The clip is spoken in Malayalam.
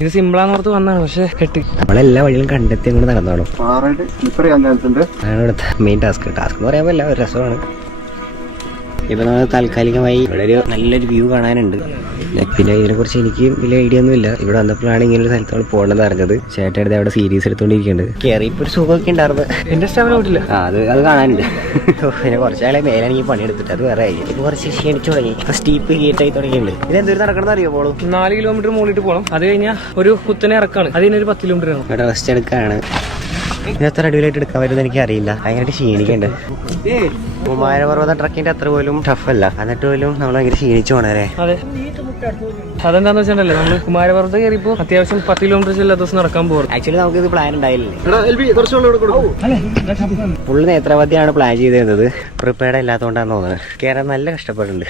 ഇത് സിമ്പിളാന്നോർത്ത് വന്നാണ്, പക്ഷെ കെട്ടി. നമ്മളെല്ലാ വഴികളും കണ്ടെത്തി അങ്ങോട്ട് നടന്നോളും. അതാണ് ഇവിടുത്തെ മെയിൻ ടാസ്ക് എന്ന് പറയാൻ പറ്റില്ല, ഒരു രസമാണ്. ഇപ്പൊ നമ്മൾ താൽക്കാലികമായി ഇവിടെ ഒരു നല്ലൊരു വ്യൂ കാണാനുണ്ട്. പിന്നെ ഇതിനെക്കുറിച്ച് എനിക്ക് വലിയ ഐഡിയ ഒന്നും ഇല്ല. ഇവിടെ വന്നപ്പോഴാണ് ഇങ്ങനെ ഒരു സ്ഥലത്ത് നമ്മൾ പോകണമെന്ന് അറിഞ്ഞത്. ചേട്ടൻ അവിടെ സീരീസ് എടുത്തോണ്ടിരിക്കുന്നുണ്ട്. കയറിയപ്പോൾ ഒരു സുഖമൊക്കെ ഉണ്ടായിരുന്നു. എന്റെ സ്റ്റാമിന വിട്ടില്ല. അത് കാണാനുണ്ട്. പിന്നെ കുറച്ചാളെ മേലാണെങ്കിൽ പണിയെടുത്തിട്ട് അത് വേറെ ആയി. ഇപ്പൊ കുറച്ച് ക്ഷീണിച്ചു തുടങ്ങി, സ്റ്റീപ്പ് ഹീറ്റായി തുടങ്ങിയിട്ടുണ്ട്. ഇത് എന്തൊരു നടക്കണം അറിയോ പോളും? 4 കിലോമീറ്റർ മുകളിട്ട് പോകണം. അത് കഴിഞ്ഞാൽ ഒരു കുത്തനെ ഇറക്കാണ്. അത് കഴിഞ്ഞ ഒരു 10 കിലോമീറ്റർ ആണ്. ഇവിടെ റെസ്റ്റ് എടുക്കാണ്. ഇത് എത്ര അടിപൊളിയായിട്ട് എടുക്കാൻ പറ്റുമെന്ന് എനിക്ക് അറിയില്ല. ഭയങ്കരമായിട്ട് ക്ഷീണിക്കുന്നുണ്ട്. കുമാരപർവ്വത ട്രക്കിന്റെ അത്ര പോലും ടഫല്ല, എന്നിട്ട് പോലും നമ്മൾ ഭയങ്കര ക്ഷീണിച്ചു പോണേ. അതെ, അതെന്താന്ന് വെച്ചിട്ടുണ്ടല്ലേ, നമ്മള് കുമാരപർവ്വത കയറിയപ്പോ അത്യാവശ്യം 10 കിലോമീറ്റർ എല്ലാ ദിവസം നടക്കാൻ പോകും. ആക്ച്വലി നമുക്ക് ഇത് പ്ലാൻ ഉണ്ടായില്ലേ. ഫുള്ള് നേത്രാവതിയാണ് പ്ലാൻ ചെയ്തിരുന്നത്. പ്രിപ്പയർഡ് അല്ലാത്തതുകൊണ്ടാണ് തോന്നുന്നത്. കയറാൻ നല്ല കഷ്ടപ്പെടുന്നുണ്ട്.